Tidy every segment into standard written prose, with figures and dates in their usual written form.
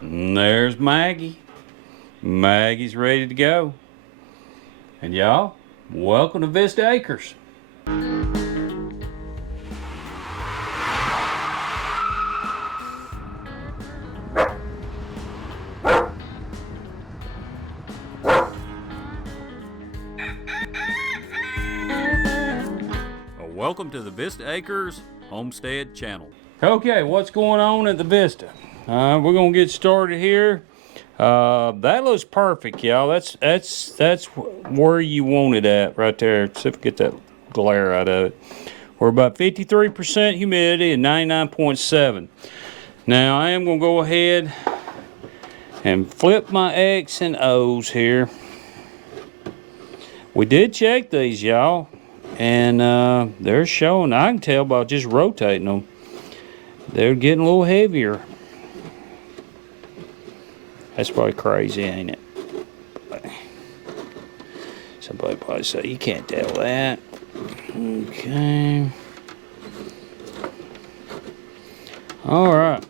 And there's Maggie. Maggie's ready to go. And y'all, welcome to Vista Acres. Welcome to the Vista Acres Homestead channel. Okay, what's going on at the Vista? We're gonna get started here. That looks perfect, y'all. That's where you want it at, right there. See if we get that glare out of it. We're about 53% humidity and 99.7. Now I am gonna go ahead and flip my X and O's here. We did check these, y'all. And they're showing, I can tell by just rotating them, they're getting a little heavier. That's probably crazy, ain't it? Somebody probably say, you can't tell that. Okay. All right.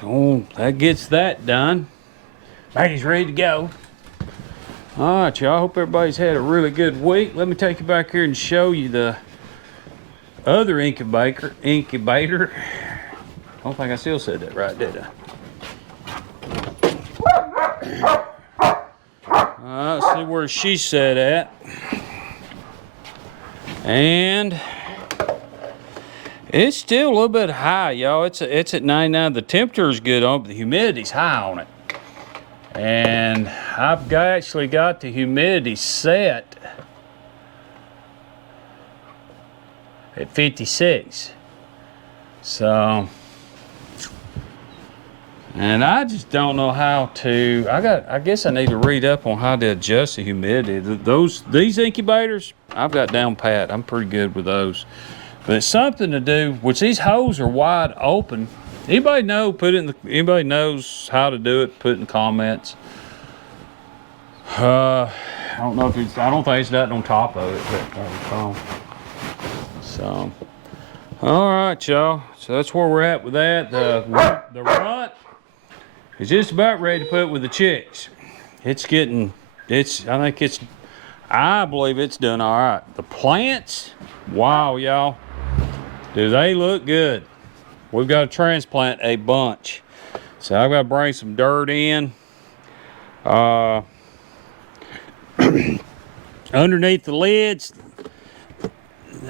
So that gets that done. Maggie's ready to go. All right, y'all. Hope everybody's had a really good week. Let me take you back here and show you the other incubator. I don't think I still said that right, did I? Let's see where she's set at. And it's still a little bit high, y'all. It's at 99. The temperature is good on it, but the humidity's high on it. And I've actually got the humidity set at 56. So, and I just don't know how to, I guess I need to read up on how to adjust the humidity. These incubators, I've got down pat. I'm pretty good with those. But it's something to do, which these holes are wide open. Anybody know? Anybody knows how to do it? Put it in the comments. I don't know if it's. I don't think it's nothing on top of it. But, so, all right, y'all. So that's where we're at with that. The runt is just about ready to put with the chicks. It's getting. I believe it's done all right. The plants, wow, y'all. Do they look good? We've got to transplant a bunch. So I've got to bring some dirt in. Underneath the lids,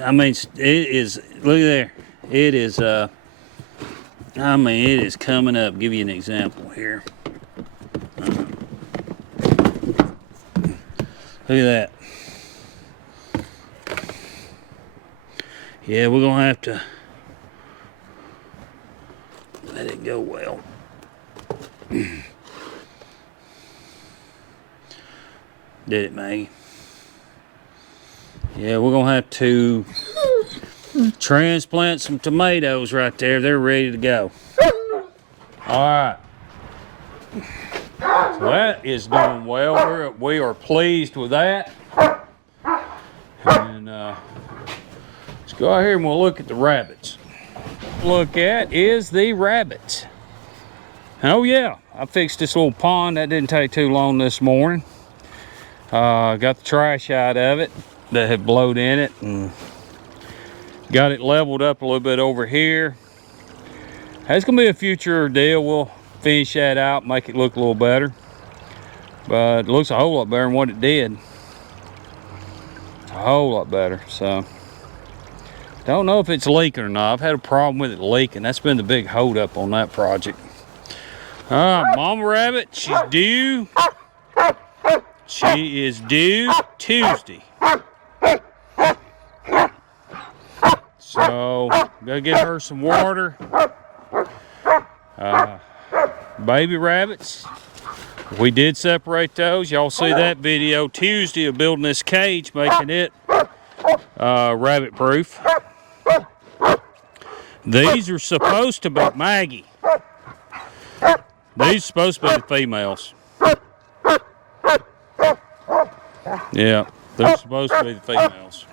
I mean, it is, look there. It is, it is coming up. Give you an example here. Look at that. Yeah, we're going to have to let it go well. Did it, Maggie? Yeah, we're going to have to transplant some tomatoes right there. They're ready to go. All right. So that is doing well. We are pleased with that. And let's go out here and we'll look at the rabbits. Look at is the rabbits. Oh yeah, I fixed this little pond. That didn't take too long this morning. Got the trash out of it that had blowed in it and got it leveled up a little bit over here. That's gonna be a future deal. We'll finish that out, make it look a little better. But it looks a whole lot better than what it did. A whole lot better. So don't know if it's leaking or not. I've had a problem with it leaking. That's been the big hold up on that project. All right, Mama Rabbit, she's due. She is due Tuesday. So, gotta get her some water. Baby rabbits, we did separate those. Y'all see that video Tuesday of building this cage, making it rabbit proof. These are supposed to be Maggie. These are supposed to be the females. Yeah, they're supposed to be the females.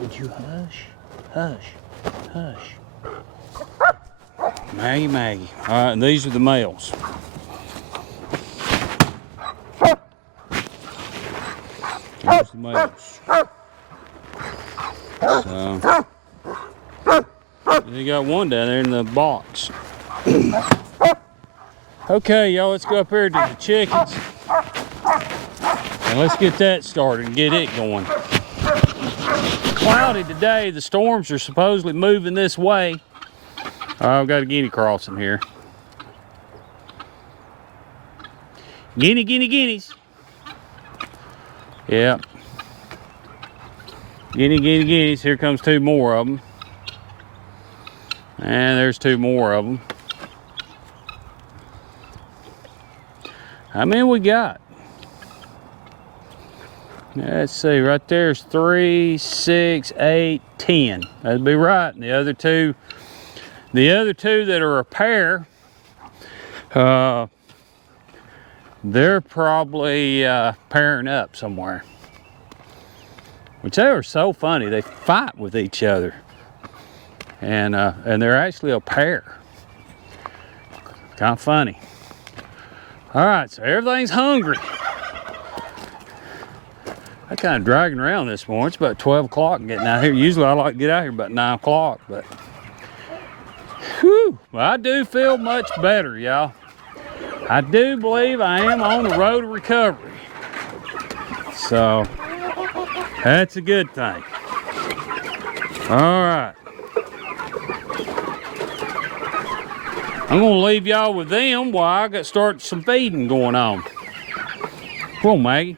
Would you hush? Hush. Hush. Maggie, Maggie. All right, and these are the males. There's the males. So, you got one down there in the box. Okay, y'all, let's go up here to the chickens. And let's get that started and get it going. Cloudy today. The storms are supposedly moving this way. I've got a guinea crossing here. Guineas. Yeah. Guineas. Here comes two more of them. And there's two more of them. How many we got? Let's see, right there's 3, 6, 8, 10. That'd be right. And the other two that are a pair, they're probably pairing up somewhere. Which they are so funny. They fight with each other, and they're actually a pair. Kind of funny. All right, so everything's hungry. I'm kind of dragging around this morning. It's about 12 o'clock getting out here. Usually I like to get out here about 9 o'clock, but whew, well, I do feel much better, y'all. I do believe I am on the road to recovery. So that's a good thing. All right. I'm gonna leave y'all with them while I got start some feeding going on. Come on, Maggie.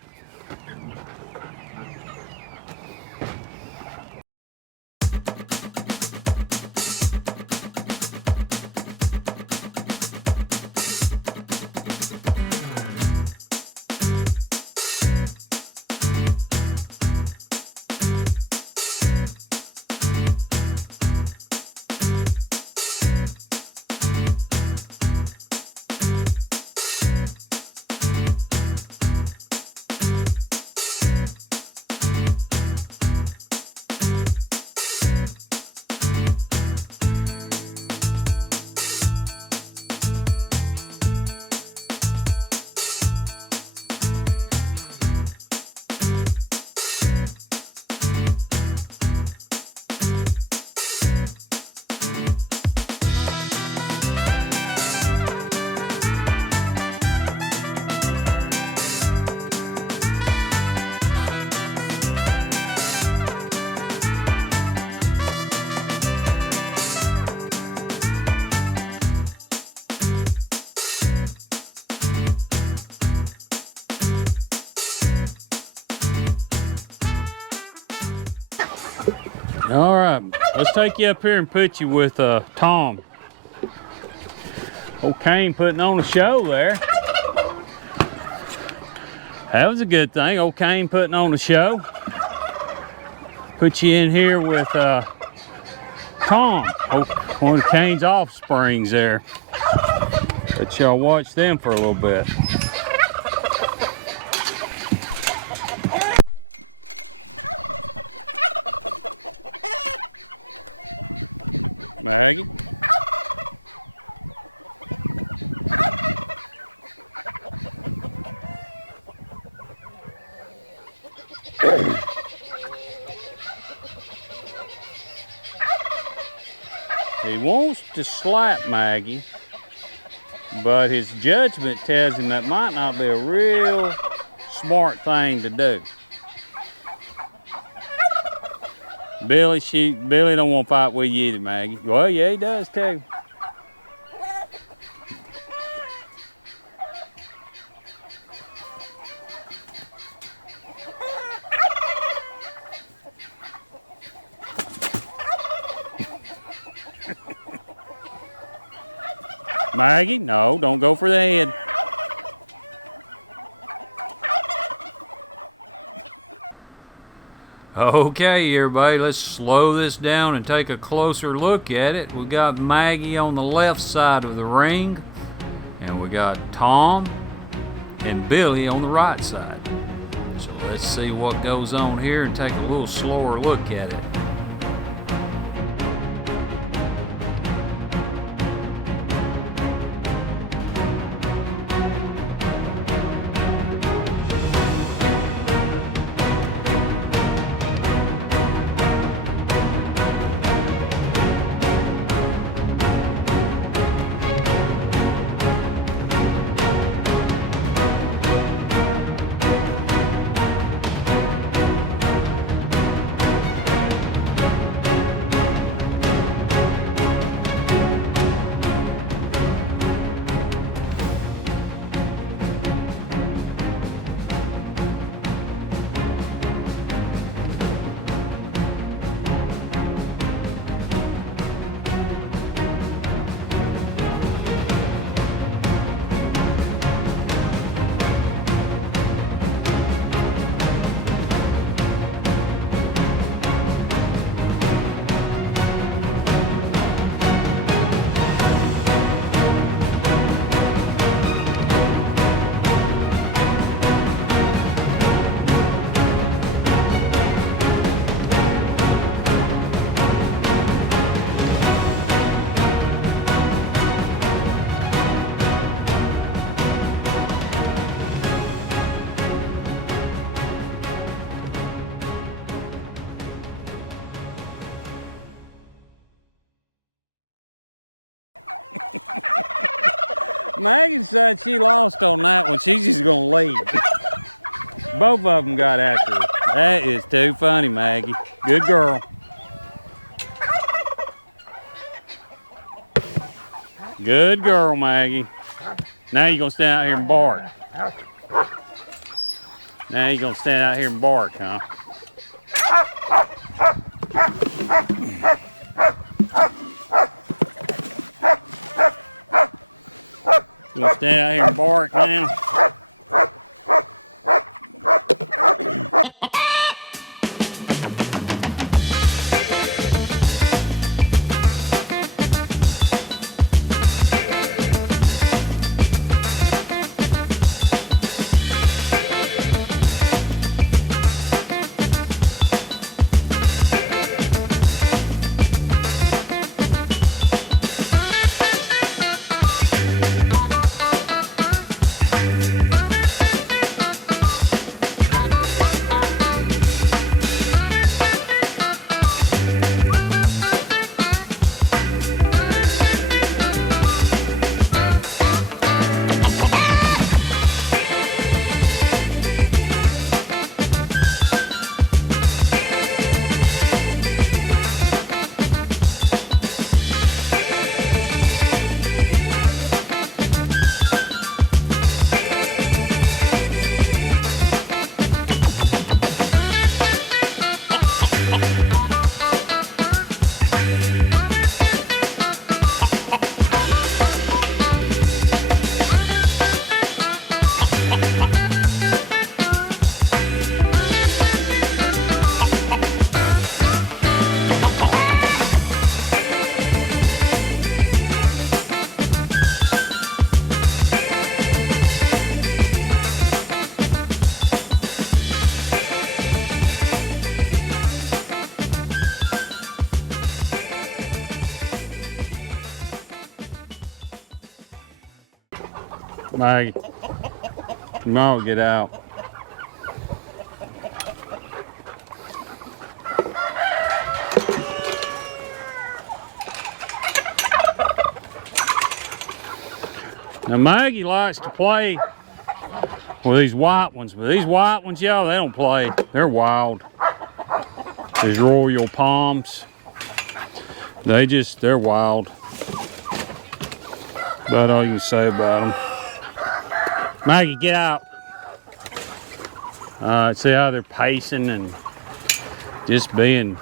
All right, let's take you up here and put you with Tom. Old Kane putting on a show there. That was a good thing, old Kane putting on a show. Put you in here with Tom, one of Kane's offsprings there. Let y'all watch them for a little bit. Okay, everybody, let's slow this down and take a closer look at it. We got Maggie on the left side of the ring, and we got Tom and Billy on the right side. So let's see what goes on here and take a little slower look at it. Maggie, come on, get out. Now Maggie likes to play with these white ones, but these white ones, y'all, they don't play. They're wild. These royal palms, they're wild. About all you can say about them. Maggie, get out. See how they're pacing and just being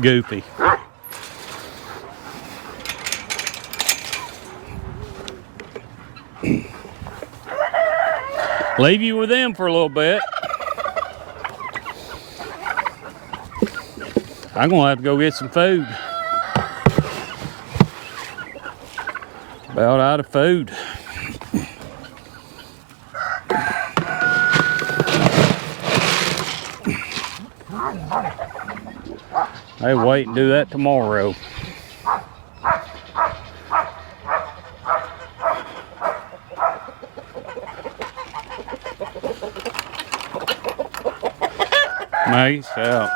goofy. Leave you with them for a little bit. I'm gonna have to go get some food. About out of food. Hey, wait and do that tomorrow. Nice out.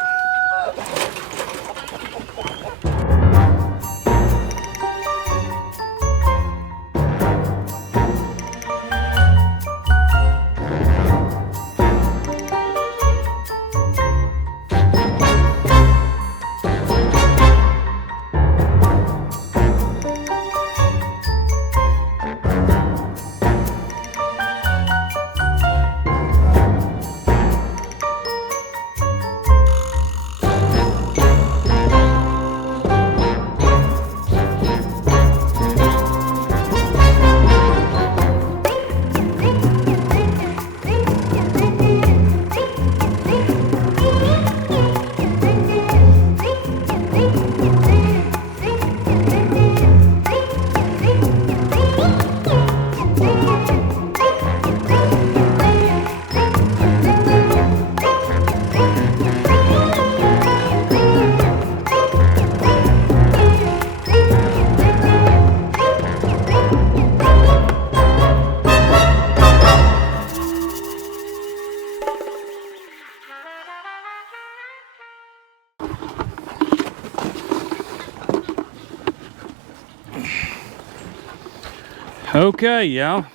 Okay, y'all.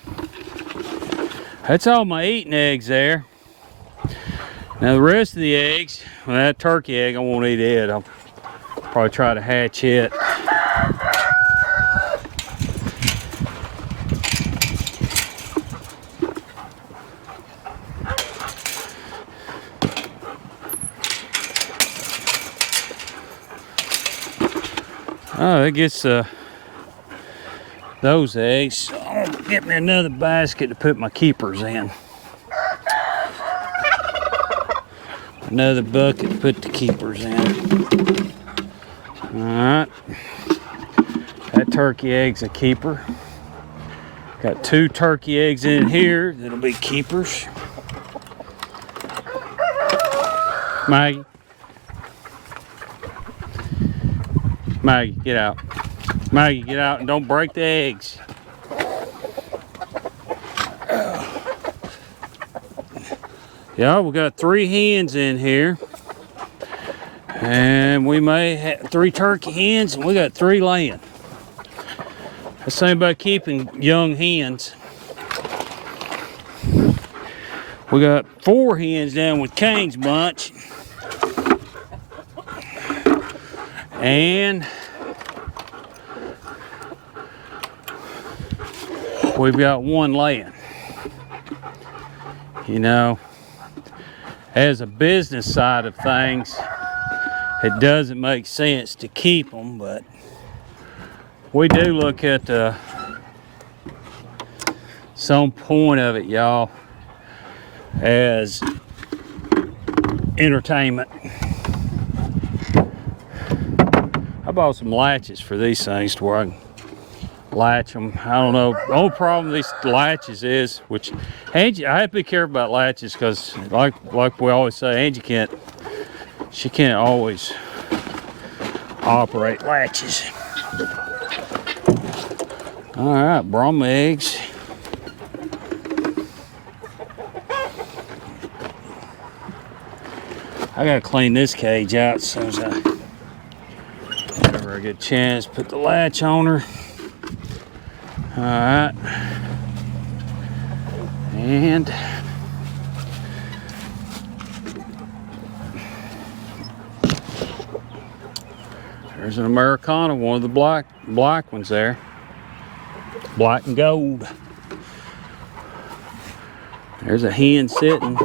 That's all my eating eggs there. Now the rest of the eggs, well, that turkey egg, I won't eat it. I'll probably try to hatch it. Oh, it gets those eggs. I'll get me another basket to put my keepers in. Another bucket to put the keepers in. Alright. That turkey egg's a keeper. Got 2 turkey eggs in here that'll be keepers. Maggie. Maggie, get out. Maggie, get out and don't break the eggs. Yeah, we got 3 hens in here. And we may have 3 turkey hens and we got 3 laying. That's the same about keeping young hens. We got 4 hens down with Kane's bunch. And we've got 1 laying. You know, as a business side of things, it doesn't make sense to keep them, but we do look at some point of it, y'all, as entertainment. I bought some latches for these things to where I can latch them. I don't know. The only problem with these latches is, which Angie, I have to be careful about latches because, like we always say, Angie she can't always operate latches. All right, Brahma eggs. I gotta clean this cage out as soon as whenever I get a chance. Put the latch on her. All right. And there's an Americana, one of the black ones there. Black and gold. There's a hen sitting.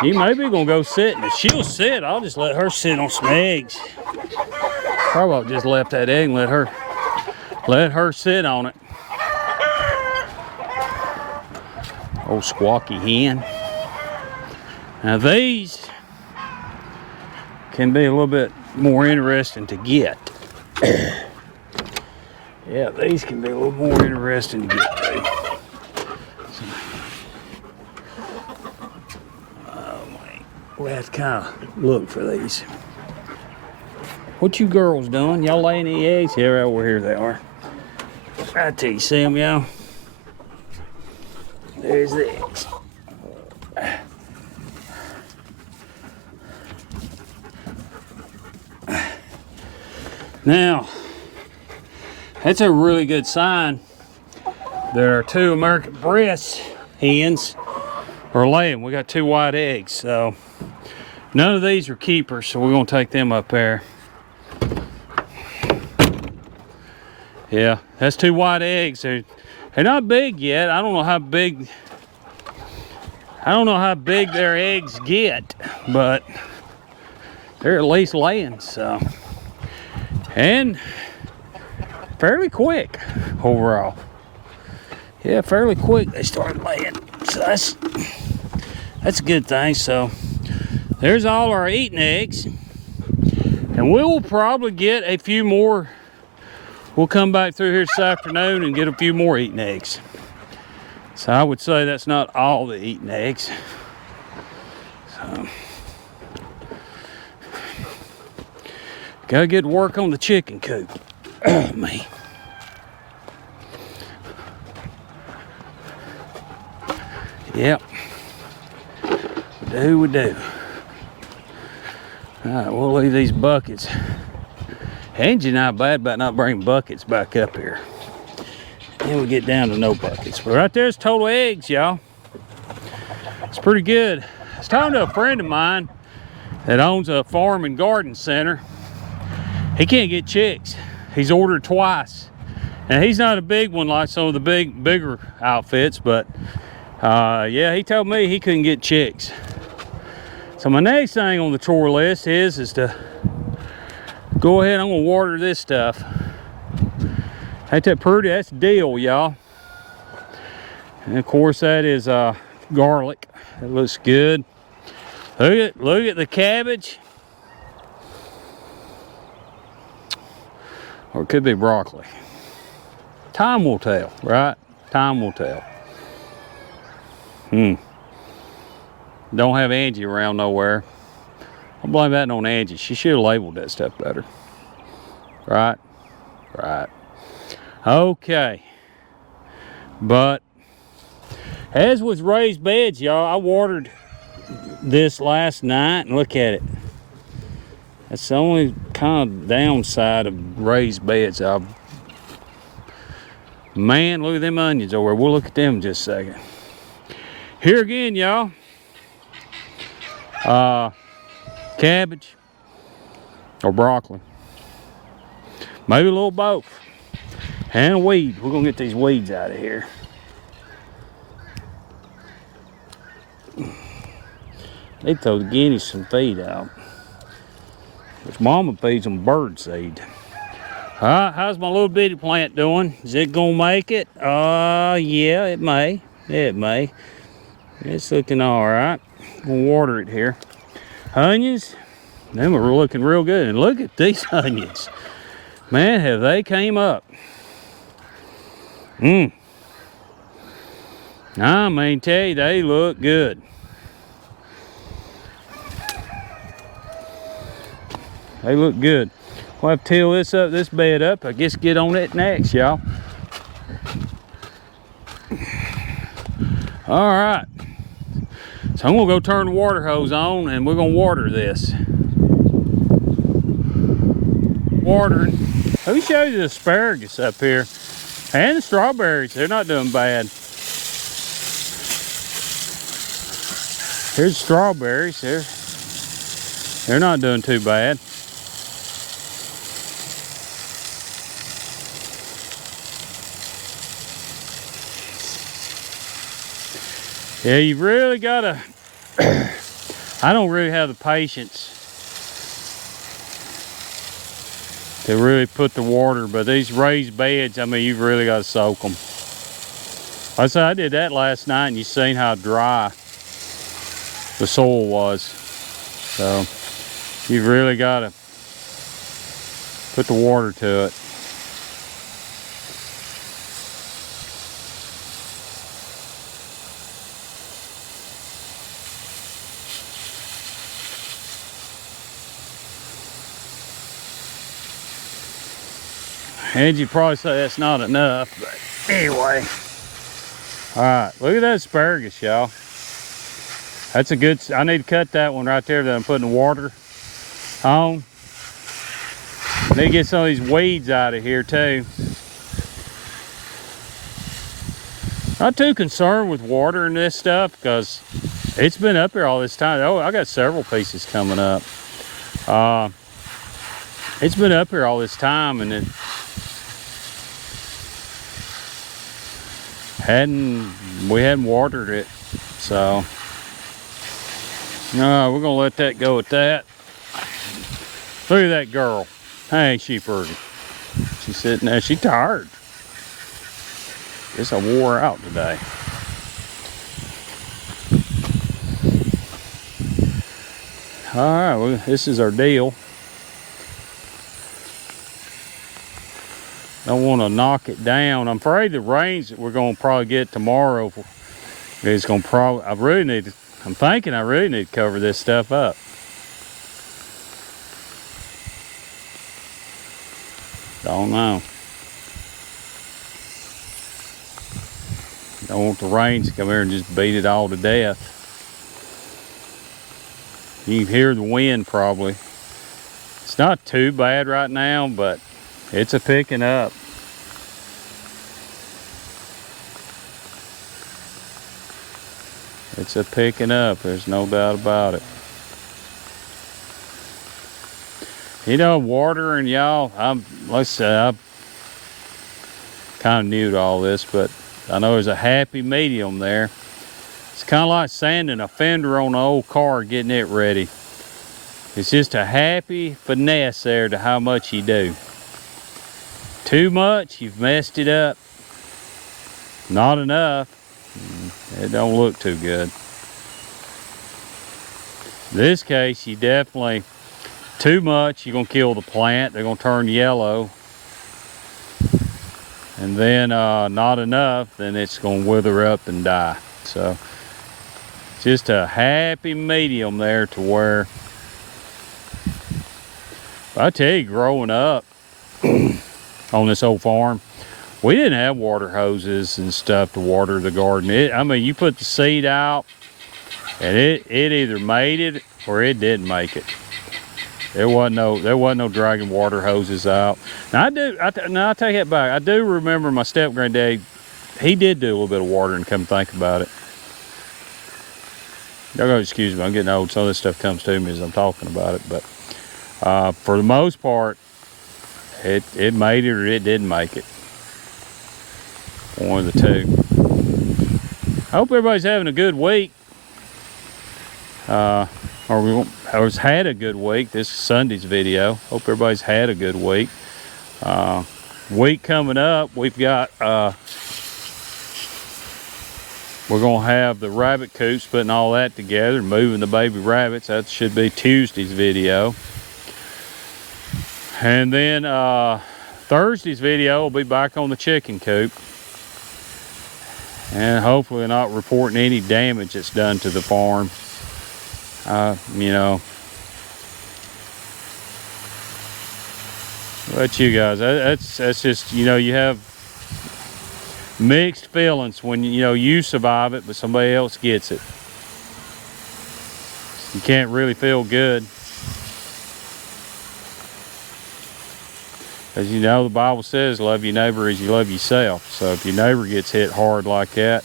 She may be gonna go sitting. If she'll sit, I'll just let her sit on some eggs. Probably I'll just left that egg and let her sit on it. Old squawky hen. Now these can be a little bit more interesting to get. Yeah, these can be a little more interesting to get to. We have to kind of look for these. What you girls doing? Y'all laying any eggs? Yeah, right over here they are. I tell you, see them, y'all? There's the eggs. Now, that's a really good sign. There are 2 American breast hens are laying. We got 2 white eggs, so none of these are keepers, so we're gonna take them up there. Yeah, that's 2 white eggs. They're not big yet. I don't know how big their eggs get, but they're at least laying, so. And fairly quick overall. Yeah, fairly quick they started laying. So that's a good thing. So there's all our eating eggs. And we will probably get a few more. We'll come back through here this afternoon and get a few more eating eggs. So I would say that's not all the eating eggs. So gotta get to work on the chicken coop. Oh, man. Yep. We do. All right, we'll leave these buckets. Angie not bad about not bringing buckets back up here. And we get down to no buckets. But right there's total eggs, y'all. It's pretty good. I was talking to a friend of mine that owns a farm and garden center. He can't get chicks. He's ordered twice. And he's not a big one like some of the bigger outfits, but yeah, he told me he couldn't get chicks. So my next thing on the chore list is to go ahead, I'm gonna water this stuff. Ain't that pretty? That's dill, y'all. And of course that is garlic. That looks good. Look at the cabbage. Or it could be broccoli. Time will tell, right? Time will tell. Don't have Angie around nowhere. I'll blame that on Angie. She should have labeled that stuff better. Right? Right. Okay. But as with raised beds, y'all, I watered this last night and look at it. That's the only kind of downside of raised beds. Man, look at them onions over there. We'll look at them in just a second. Here again, y'all. Cabbage or broccoli. Maybe a little both. And a weed. We're gonna get these weeds out of here. They throw the guineas some feed out. Which mama feeds them bird seed. How's my little bitty plant doing? Is it gonna make it? Yeah, it may. It may. It's looking all right. We'll water it here. Onions, them are looking real good. And look at these onions. Man, have they came up. I mean, tell you, they look good. They look good. We'll have to till this bed up. I guess get on it next, y'all. All right. So I'm gonna go turn the water hose on and we're gonna water this. Watering. Let me show you the asparagus up here. And the strawberries, they're not doing bad. Here's the strawberries, they're not doing too bad. Yeah, you really gotta, I don't really have the patience to really put the water, but these raised beds, I mean, you've really gotta soak them. Like I said, I did that last night and you seen how dry the soil was. So, you've really gotta put the water to it. And you'd probably say that's not enough, but anyway. All right, look at that asparagus, y'all. That's a good, I need to cut that one right there that I'm putting the water on. I need to get some of these weeds out of here too. Not too concerned with watering this stuff because it's been up here all this time. Oh, I got several pieces coming up. It's been up here all this time and we hadn't watered it, so no, we're gonna let that go at that. Look at that girl. Hey, she pretty. She's sitting there. She tired. Guess I wore her out today. All right, well, this is our deal. Don't want to knock it down. I'm afraid the rains that we're going to probably get tomorrow is going to probably, I'm thinking I really need to cover this stuff up. Don't know. Don't want the rains to come here and just beat it all to death. You can hear the wind probably. It's not too bad right now, but it's a picking up. It's a picking up, there's no doubt about it. You know, watering, y'all, like I said, I'm kind of new to all this, but I know there's a happy medium there. It's kind of like sanding a fender on an old car, getting it ready. It's just a happy finesse there to how much you do. Too much, you've messed it up. Not enough, it don't look too good. In this case, you definitely, too much, you're gonna kill the plant. They're gonna turn yellow. And then not enough, then it's gonna wither up and die. So, just a happy medium there to where, I tell you, growing up on this old farm, we didn't have water hoses and stuff to water the garden. I mean, you put the seed out, and it either made it or it didn't make it. There wasn't no dragging water hoses out. Now I take it back. I do remember my step granddad. He did do a little bit of watering. Come think about it. Y'all gotta excuse me. I'm getting old. Some of this stuff comes to me as I'm talking about it, but for the most part, it made it or it didn't make it. One of the two. I hope everybody's having a good week. Or has had a good week. This is Sunday's video. Hope everybody's had a good week. Week coming up, we've got we're gonna have the rabbit coops, putting all that together, moving the baby rabbits. That should be Tuesday's video. And then Thursday's video will be back on the chicken coop. And hopefully not reporting any damage that's done to the farm. You know. But you guys, that's just, you know, you have mixed feelings when, you know, you survive it, but somebody else gets it. you can't really feel good. As you know, the Bible says, love your neighbor as you love yourself. So if your neighbor gets hit hard like that,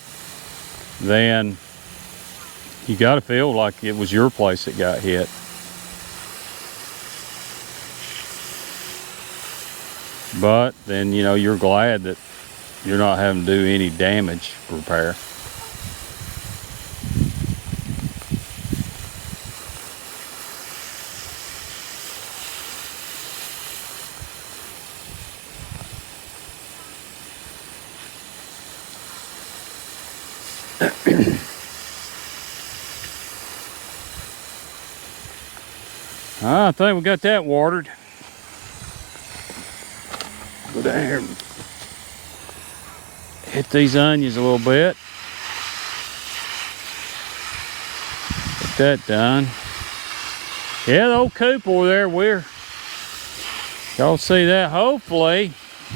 then you got to feel like it was your place that got hit. But then, you know, you're glad that you're not having to do any damage repair. I think we got that watered. Go down here and hit these onions a little bit. Get that done. Yeah, the old coop over there, y'all see that? Hopefully,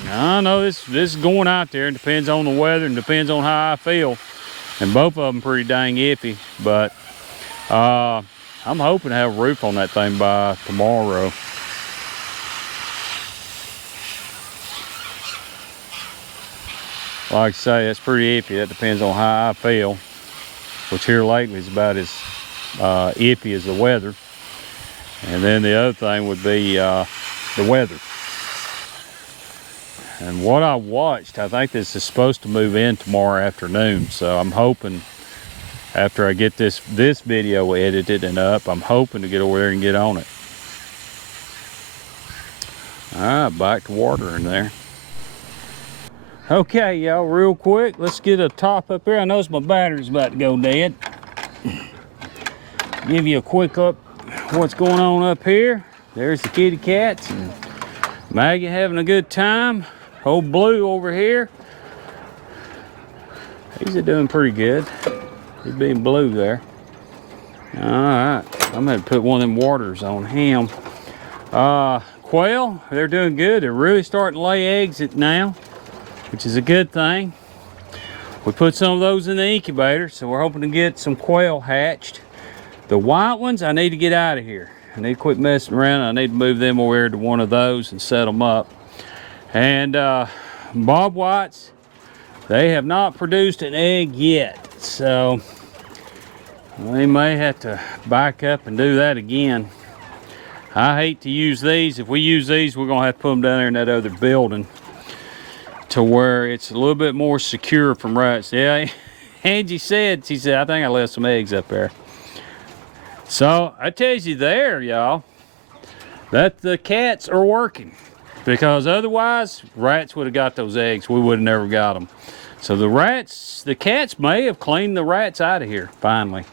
I know this is going out there. It depends on the weather and depends on how I feel. And both of them pretty dang iffy, but I'm hoping to have a roof on that thing by tomorrow. Like I say, that's pretty iffy. That depends on how I feel, which here lately is about as iffy as the weather. And then the other thing would be the weather. And what I watched, I think this is supposed to move in tomorrow afternoon. So I'm hoping, after I get this video edited and up, I'm hoping to get over there and get on it. All right, back to water in there. Okay, y'all, real quick, let's get a top up here. I notice my battery's about to go dead. Give you a quick up what's going on up here. There's the kitty cats and Maggie having a good time. Old Blue over here, he's doing pretty good. He's being Blue there. All right, I'm gonna put one of them waters on him. Quail, they're doing good. They're really starting to lay eggs now, which is a good thing. We put some of those in the incubator, so we're hoping to get some quail hatched. The white ones, I need to get out of here. I need to quit messing around. I need to move them over to one of those and set them up. And bob whites, they have not produced an egg yet, so we may have to back up and do that again. I hate to use these. If we use these, we're gonna have to put them down there in that other building to where it's a little bit more secure from rats. Yeah, Angie said, she said, I think I left some eggs up there. So I tells you there, y'all, that the cats are working. Because otherwise, rats would have got those eggs. We would have never got them. So the cats may have cleaned the rats out of here, finally.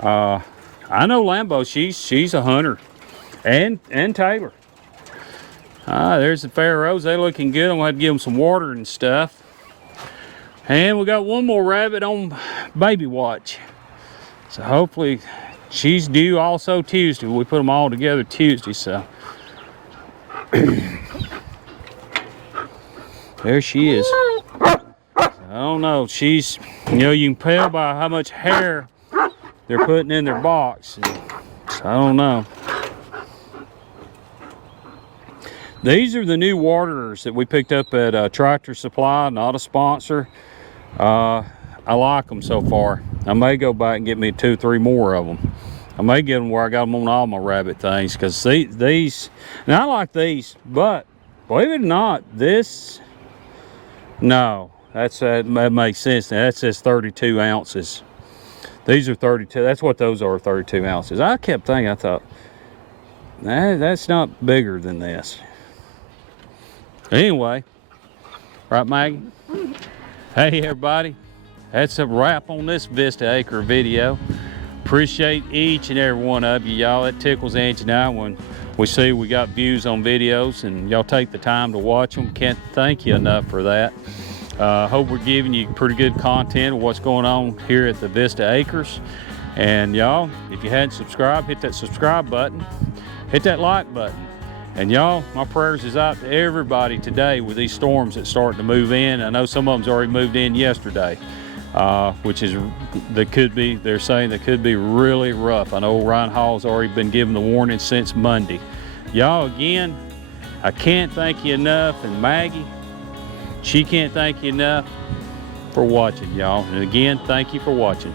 I know Lambo, she's a hunter. And Taylor. There's the Pharaohs. They're looking good. I'm going to have to give them some water and stuff. And we got one more rabbit on baby watch. So hopefully, she's due also Tuesday. We put them all together Tuesday, so. There she is. I don't know. She's, you know, you can tell by how much hair they're putting in their box. So I don't know. These are the new waterers that we picked up at Tractor Supply, not a sponsor. I like them so far. I may go back and get me 2 or 3 more of them. I may get them where I got them on all my rabbit things, because these, and I like these, but believe it or not, that makes sense. Now, that says 32 ounces. These are 32. That's what those are, 32 ounces. I kept thinking, I thought, that's not bigger than this. Anyway, right, Maggie? Hey, everybody. That's a wrap on this Vista Acre video. Appreciate each and every one of you, y'all. It tickles Angie and I when we see we got views on videos and y'all take the time to watch them. Can't thank you enough for that. Hope we're giving you pretty good content of what's going on here at the Vista Acres. And y'all, if you hadn't subscribed, hit that subscribe button, hit that like button. And y'all, my prayers is out to everybody today with these storms that starting to move in. I know some of them's already moved in yesterday. which is, they're saying that could be really rough. I know Ryan Hall's already been given the warning since Monday. Y'all, again, I can't thank you enough, and Maggie, she can't thank you enough for watching, y'all. And again, thank you for watching.